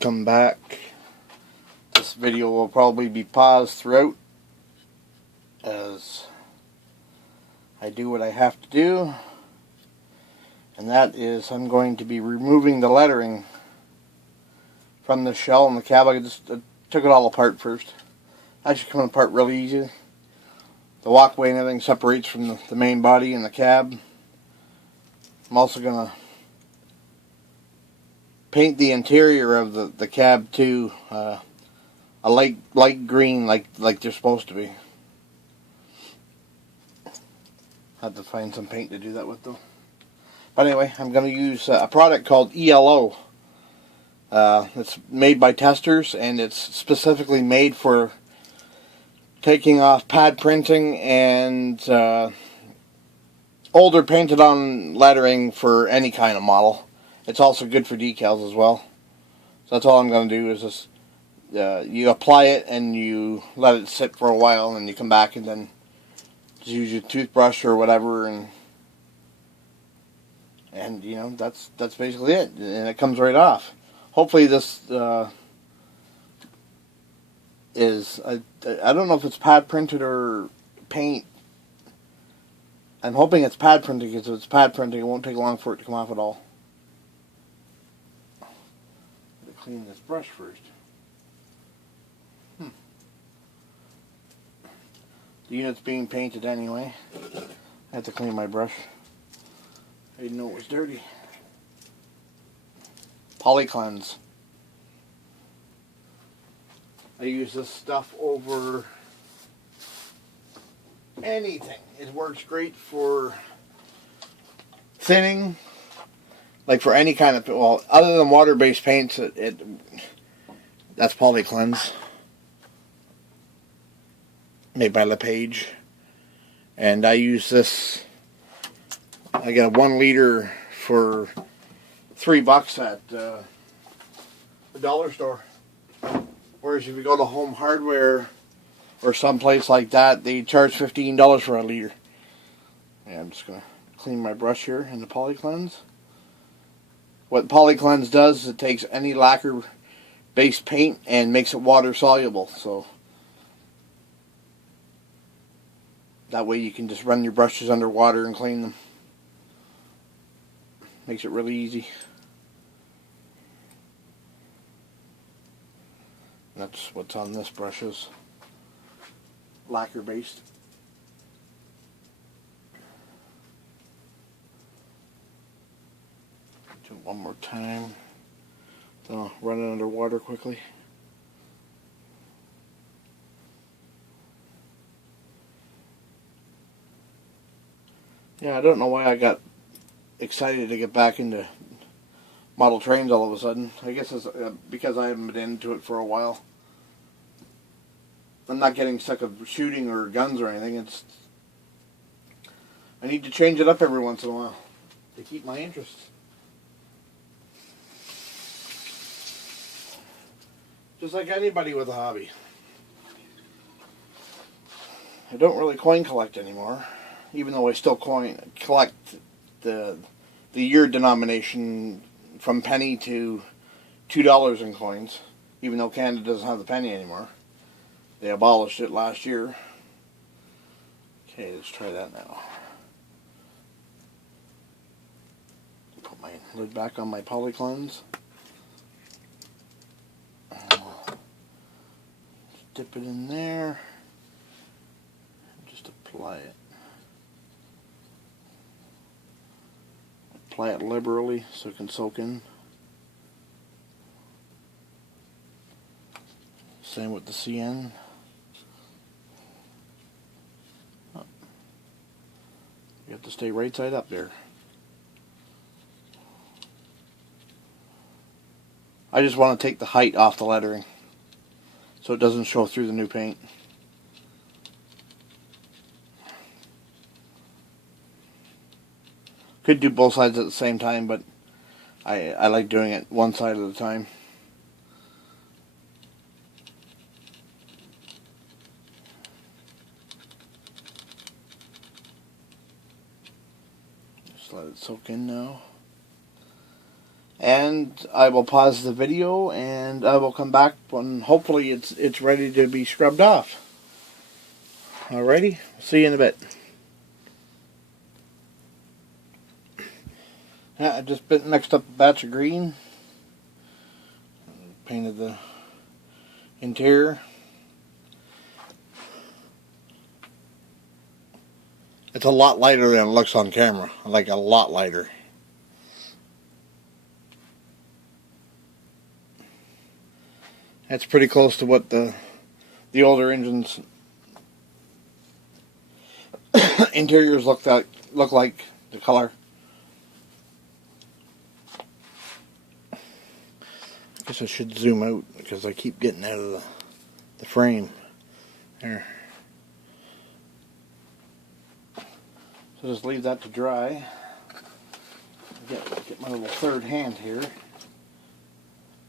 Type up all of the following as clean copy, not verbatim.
Come back. This video will probably be paused throughout as I do what I have to do, and that is I'm going to be removing the lettering from the shell and the cab. I just took it all apart first. Actually coming apart really easy. The walkway and everything separates from the main body and the cab. I'm also going to paint the interior of the cab too, a light green like they're supposed to be. Had to find some paint to do that with though. But anyway, I'm going to use a product called ELO. It's made by Testors, and it's specifically made for taking off pad printing and older painted on lettering for any kind of model. It's also good for decals as well. So that's all I'm going to do is just you apply it and you let it sit for a while, and you come back and then just use your toothbrush or whatever, and you know that's basically it, and it comes right off. Hopefully this is I don't know if it's pad printed or paint. I'm hoping it's pad printing, because if it's pad printing it won't take long for it to come off at all. Clean this brush first. The unit's being painted anyway. I have to clean my brush. I didn't know it was dirty. Poly cleanse. I use this stuff over anything. It works great for thinning, like for any kind of, well, other than water-based paints, that's poly cleanse, made by LePage, and I use this. I get a 1 liter for $3 at the dollar store. Whereas if you go to Home Hardware or someplace like that, they charge $15 for a liter. Yeah, I'm just gonna clean my brush here in the poly cleanse. What poly cleanse does is it takes any lacquer-based paint and makes it water soluble. So that way you can just run your brushes under water and clean them. Makes it really easy. That's what's on this brush, is lacquer based. Do it one more time. Then I'll run it under water quickly. Yeah, I don't know why I got excited to get back into model trains all of a sudden. I guess it's because I haven't been into it for a while. I'm not getting sick of shooting or guns or anything. It's I need to change it up every once in a while to keep my interest. Just like anybody with a hobby. I don't really coin collect anymore, even though I still collect the year denomination from penny to $2 in coins, even though Canada doesn't have the penny anymore. They abolished it last year. Okay, let's try that now. Put my lid back on my poly cleanse. Dip it in there. Just apply it. Apply it liberally so it can soak in. Same with the CN. You have to stay right side up there. I just want to take the height off the lettering so it doesn't show through the new paint. Could do both sides at the same time, but I like doing it one side at a time. Just let it soak in now. And I will pause the video and I will come back when hopefully it's ready to be scrubbed off. Alrighty, see you in a bit. I just mixed up a batch of green, painted the interior. It's a lot lighter than it looks on camera, like a lot lighter. That's pretty close to what the older engines interiors look like, the color. I guess I should zoom out because I keep getting out of the frame. There. So just leave that to dry. Get my little third hand here.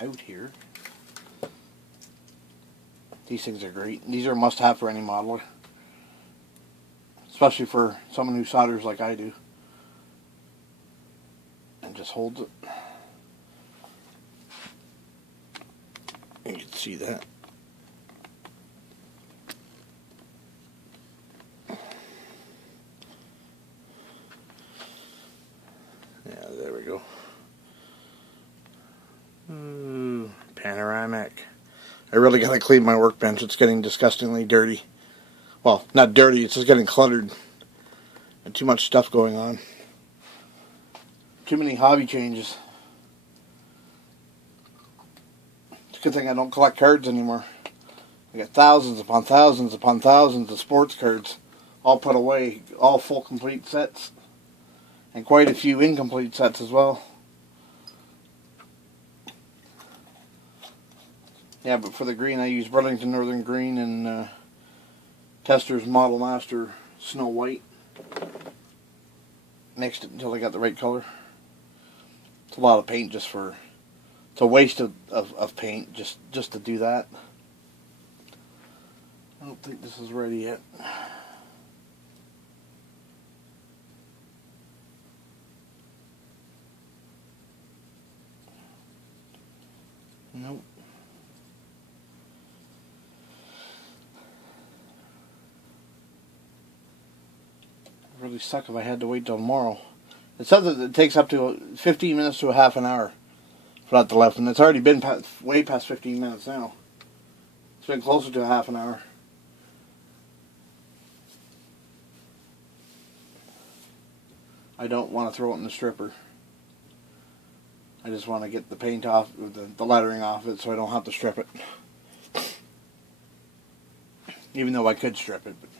Out here. These things are great. These are a must-have for any modeler. Especially for someone who solders like I do. And just holds it. You can see that. Yeah, there we go. Ooh, panoramic. I really gotta clean my workbench. It's getting disgustingly dirty. Well, not dirty, it's just getting cluttered. And too much stuff going on. Too many hobby changes. It's a good thing I don't collect cards anymore. I got thousands upon thousands upon thousands of sports cards, all put away, all full complete sets, and quite a few incomplete sets as well. Yeah, but for the green I use Burlington Northern Green and Testors Model Master Snow White. Mixed it until I got the right color. It's a lot of paint just for... It's a waste of paint just to do that. I don't think this is ready yet. Nope. It would really suck if I had to wait till tomorrow. It says that it takes up to 15 minutes to a half an hour for that to left, and it's already been way past 15 minutes now. It's been closer to a half an hour. I don't want to throw it in the stripper. I just want to get the paint off, the lettering off it, so I don't have to strip it. Even though I could strip it, but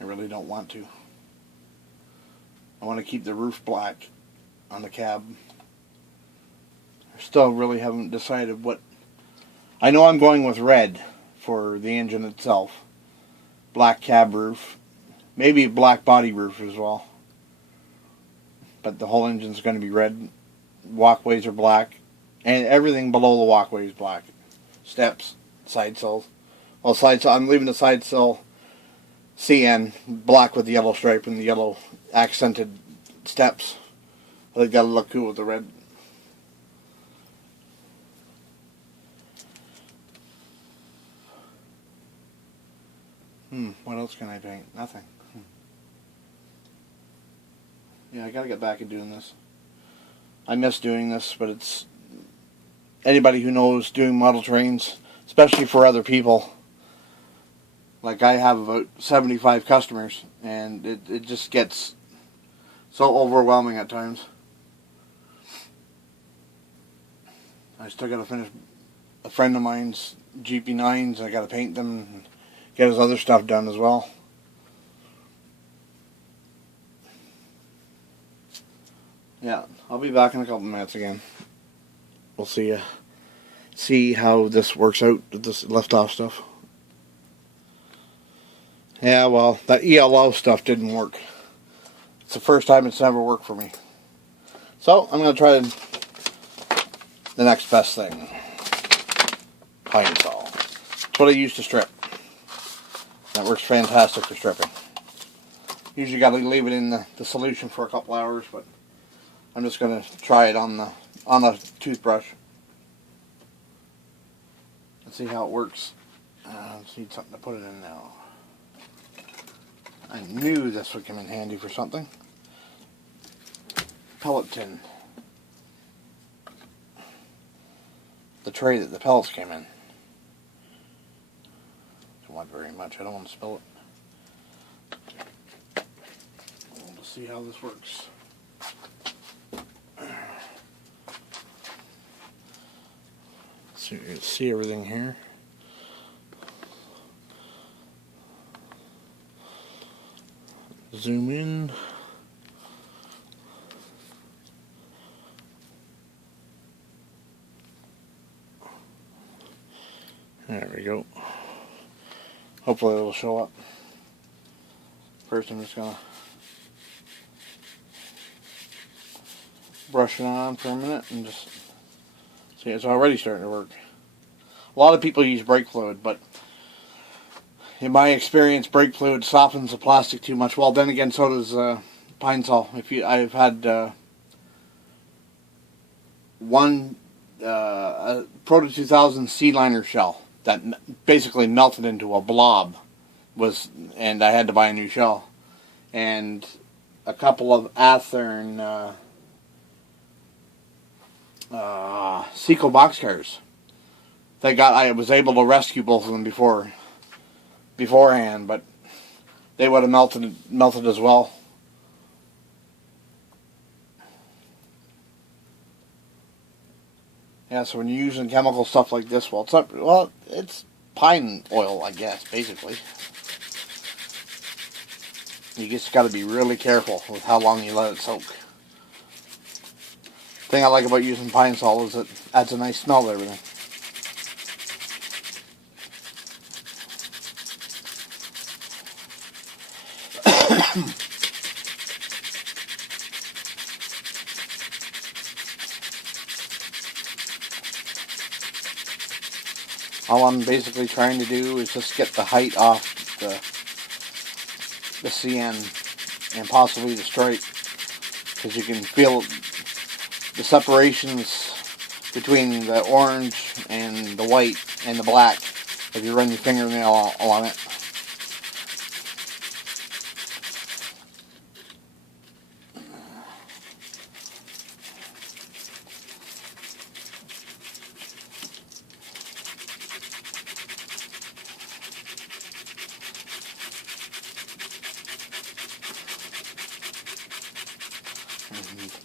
I really don't want to. I want to keep the roof black on the cab. I still really haven't decided what... I know I'm going with red for the engine itself. Black cab roof. Maybe black body roof as well. But the whole engine's going to be red. Walkways are black. And everything below the walkway is black. Steps, side sills. Well, I'm leaving the side sill CN black with the yellow stripe and the yellow accented steps. They gotta look cool with the red. What else can I paint? Nothing. Yeah, I gotta get back at doing this. I miss doing this, but it's... Anybody who knows doing model trains, especially for other people, like I have about 75 customers, and it just gets so overwhelming at times. I still gotta finish a friend of mine's GP9s. I gotta paint them and get his other stuff done as well. Yeah, I'll be back in a couple minutes again. We'll see how this works out with this left off stuff. Yeah, well, that ELO stuff didn't work. It's the first time it's ever worked for me. So, I'm going to try the next best thing. Pine saw. That's what I use to strip. That works fantastic for stripping. Usually got to leave it in the solution for a couple hours, but I'm just going to try it on a toothbrush and see how it works. Just need something to put it in now. I knew this would come in handy for something. Pellet tin. The tray that the pellets came in. Don't want very much. I don't want to spill it. We'll just see how this works. So you can see everything here. Zoom in. There we go. Hopefully it will show up. First I'm just going to brush it on for a minute and just see, it's already starting to work. A lot of people use brake fluid, but in my experience, brake fluid softens the plastic too much. Well, then again, so does pine sol. I've had one a Proto 2000 sea liner shell that basically melted into a blob, and I had to buy a new shell. And a couple of Athearn Seco boxcars. I was able to rescue both of them beforehand, but they would have melted as well. Yeah, so when you're using chemical stuff like this, it's pine oil, I guess, basically. You just got to be really careful with how long you let it soak. The thing I like about using pine sol is it adds a nice smell to everything. All I'm basically trying to do is just get the height off the CN and possibly the stripe, because you can feel the separations between the orange and the white and the black if you run your fingernail on it.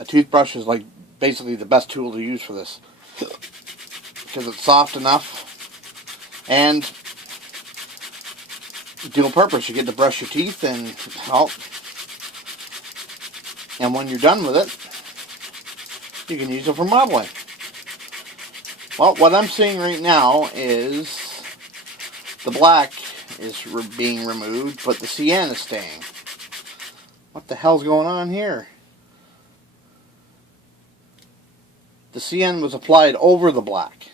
A toothbrush is like basically the best tool to use for this, because it's soft enough and dual purpose. You get to brush your teeth and when you're done with it, you can use it for modeling. Well, what I'm seeing right now is the black is being removed, but the CN is staying. What the hell's going on here? The CN was applied over the black.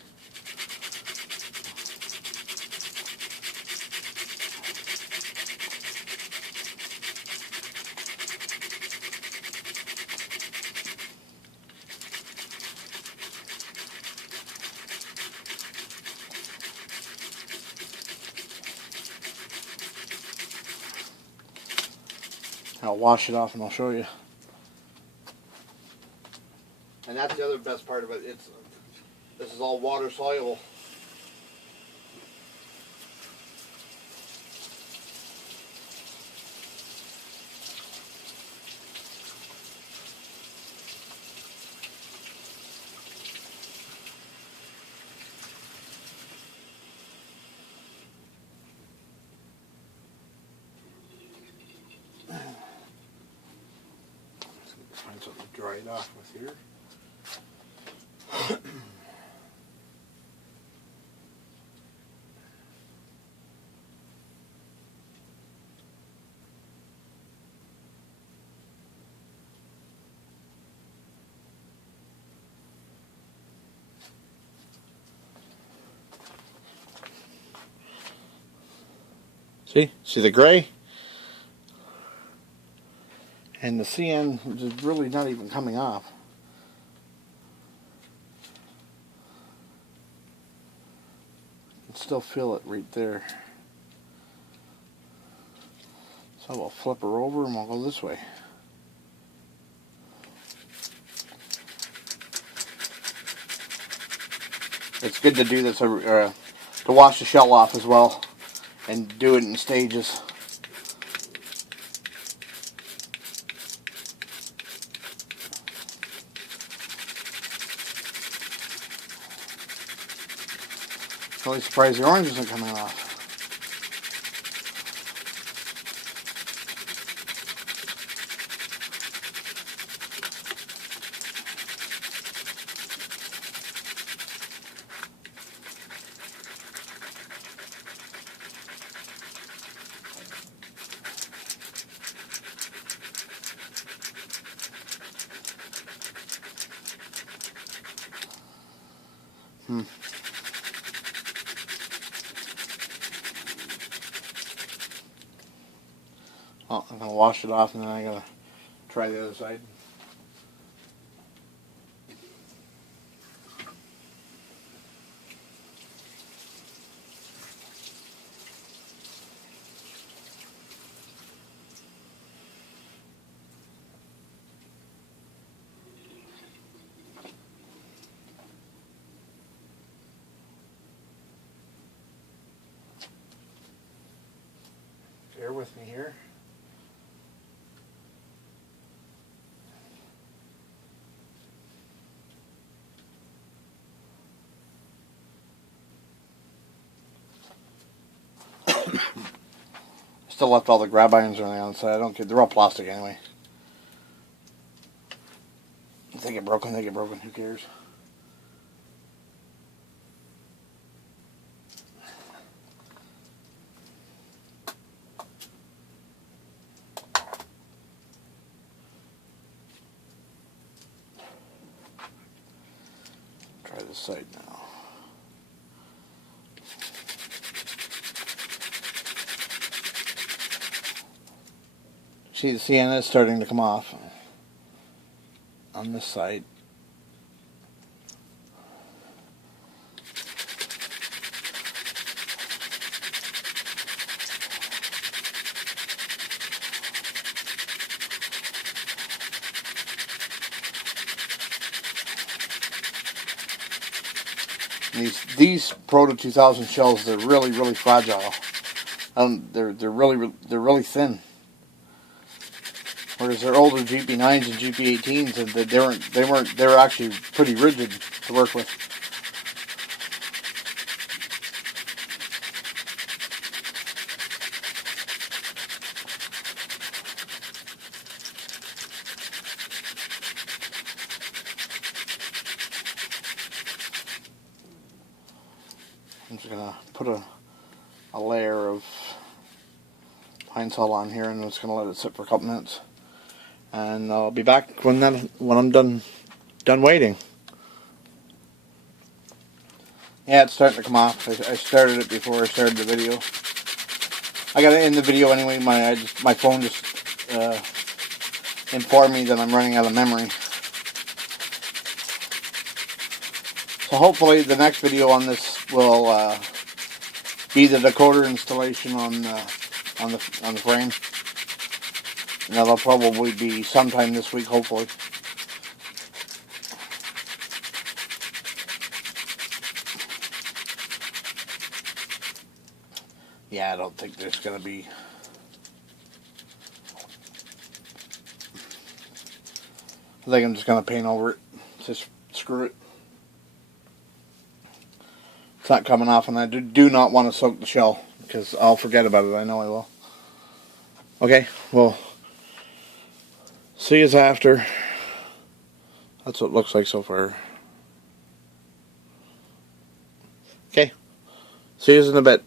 I'll wash it off and I'll show you. And that's the other best part of it. This is all water soluble. Let's find something to dry it off with here. See the gray? And the CN is really not even coming off. can still feel it right there. So we'll flip her over and we'll go this way. It's good to do this, to wash the shell off as well, and do it in stages. Really surprised the orange isn't coming off. Well, I'm going to wash it off and then I'm going to try the other side. Bear with me here. Still left all the grab irons on the outside. I don't care. They're all plastic anyway. If they get broken, they get broken. Who cares? Try this side now. See, the sienna is starting to come off on this side. These Proto 2000 shells, they're really fragile. They're really thin. Whereas their older GP9s and GP18s, they were actually pretty rigid to work with. I'm just gonna put a layer of pine sol on here, and I'm just gonna let it sit for a couple minutes. And I'll be back when I'm done waiting. Yeah, it's starting to come off. I started it before I started the video. I got it in the video anyway. My phone just informed me that I'm running out of memory. So hopefully the next video on this will be the decoder installation on the frame. And that'll probably be sometime this week, hopefully. Yeah, I don't think there's going to be... I think I'm just going to paint over it. Just screw it. It's not coming off, and I do not want to soak the shell, because I'll forget about it. I know I will. Okay, well... see you after. That's what it looks like so far. Okay. See you in a bit.